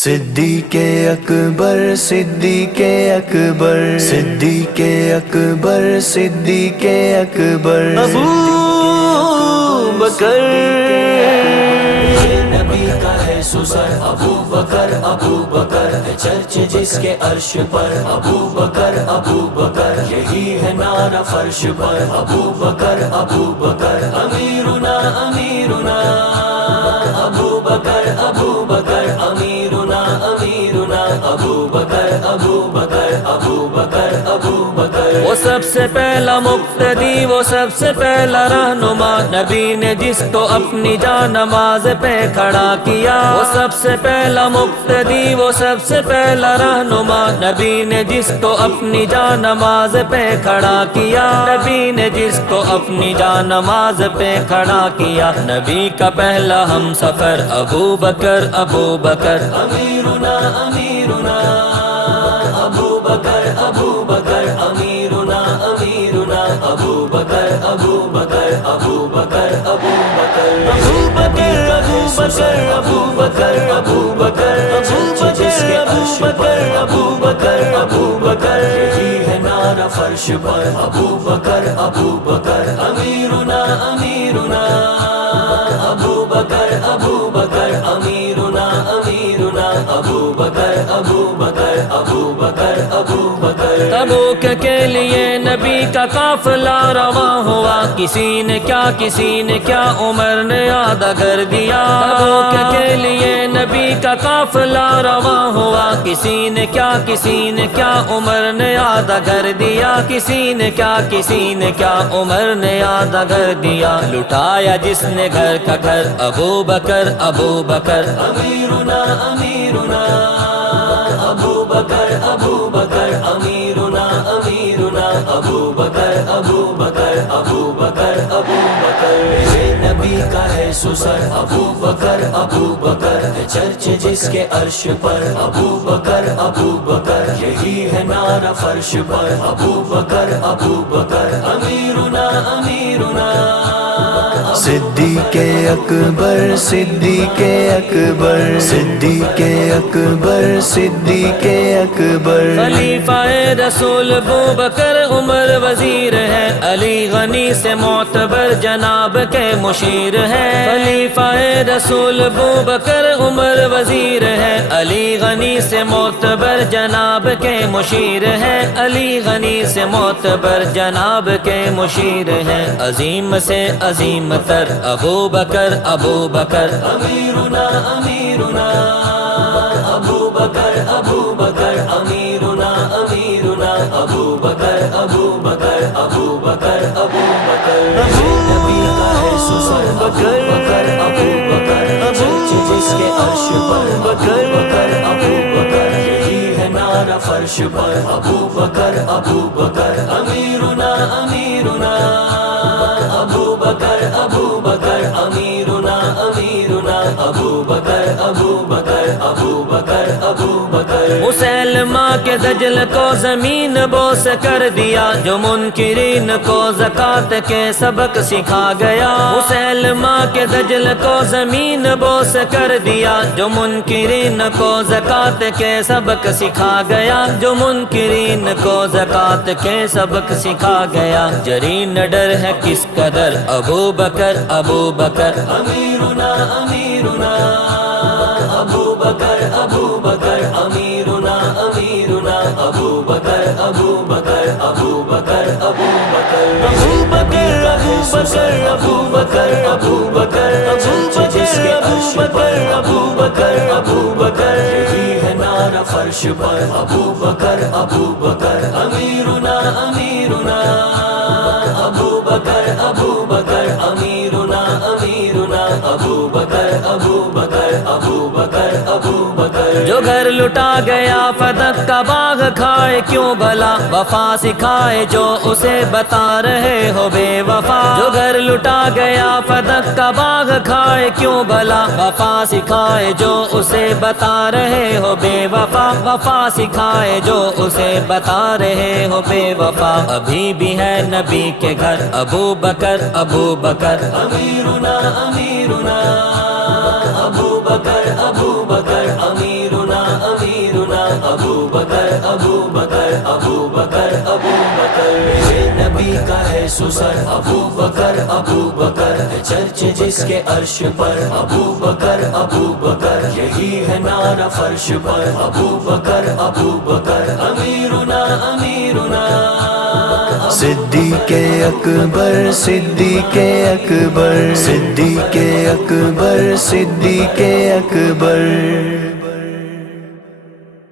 صدیق اکبر صدیق اکبر صدیق اکبر صدیق اکبر ابو بکر نبی کا ہے سسر ابو بکر ہے چرچ جس کے عرش پر ابو بکر یہی ہے نعرہ فرش پر ابو بکر امیرنا امیرنا ابو بکر امیرنا ابو بکر وہ سب سے پہلا مقتدی وہ سب سے پہلا رہنما نبی نے جس کو اپنی جان نماز پہ کھڑا کیا وہ سب سے پہلا مقتدی وہ سب سے پہلا رہنما نبی نے جس کو اپنی جان نماز پہ کھڑا کیا نبی نے جس کو اپنی جان نماز پہ کھڑا کیا نبی کا پہلا ہم سفر ابو بکر امیرنا ابو بکر امیرنا ابو بکر جس کے عرش پر ابو بکر یہی ہے نعرہ فرش پر ابو بکر امیرنا ابو بکر امیرنا ابو بکر تبوک کے لیے نبی کا قافلہ رواں ہوا کسی نے کیا عمر نے یاد کر دیا تبوک کے لیے نبی کا قافلہ رواں ہوا کسی نے کیا عمر نے یاد کر دیا کسی نے کیا عمر نے یاد کر دیا لٹایا جس نے گھر کا گھر ابو بکر امیرنا ابو بکر امیرنا ابو بکر نبی کا ہے سسر ابو بکر ہے چرچ جس کے عرش پر ابو بکر یہی ہے نعرہ فرش پر ابو بکر امیرنا صدیق اکبر صدیق اکبر صدیق اکبر صدیق اکبر خلیفہ رسول ابو بکر عمر وزیر ہے علی غنی سے معتبر جناب کے مشیر ہے خلیفہ رسول ابو بکر عمر وزیر ہے علی غنی سے معتبر جناب کے مشیر ہے علی غنی سے معتبر جناب کے مشیر ہے عظیم سے عظیم تر ابو بکر امیرنا ابو بکر امیرنا ابو بکر نبی کا ہے سسر ابو بکر چرچ جس کے عرش پر ابو بکر یہی ہے نعرہ فرش پر ابو بکر امیرنا ابو بکر امیرنا ابو بکر مسلمہ کے دجل کو زمین بوس کر دیا جو منکرین کو زکوٰۃ کے سبق سکھا گیا مسلمہ کے دجل کو زمین بوس کر دیا جو منکرین کو زکوٰۃ کے سبق سکھا گیا جو منکرین کو زکوٰۃ کے سبق سکھا گیا جری نہ ڈر ہے کس قدر ابو بکر امیرنا ابو بکر امیرنا ابو بکر جس کے عرش پر ابو بکر یہی ہے نعرہ فرش پر ابو بکر امیرنا ابو بکر امیرنا ابو بکر جو گھر لٹا گیا فدق کا باغ کھائے کیوں بھلا وفا سکھائے جو اسے بتا رہے ہو بے وفا جو گھر لٹا گیا فدق کا باغ کھائے کیوں بھلا وفا سکھائے جو اسے بتا رہے ہو بے وفا سکھائے جو اسے بتا رہے ہو بے وفا ابھی بھی ہے نبی کے گھر ابو بکر امیرنا ابو بکر امیرنا ابو بکر ابو بکر ابو بکر ابو بکر، میرے نبی کا ہے سسر ابو بکر ابو بکر، چرچ جس کے عرش پر ابو بکر ابو بکر، یہی ہے نعرہ فرش پر ابو بکر ابو بکر، امیرنا امیرنا صدیق اکبر صدیق اکبر صدیق اکبر صدیق اکبر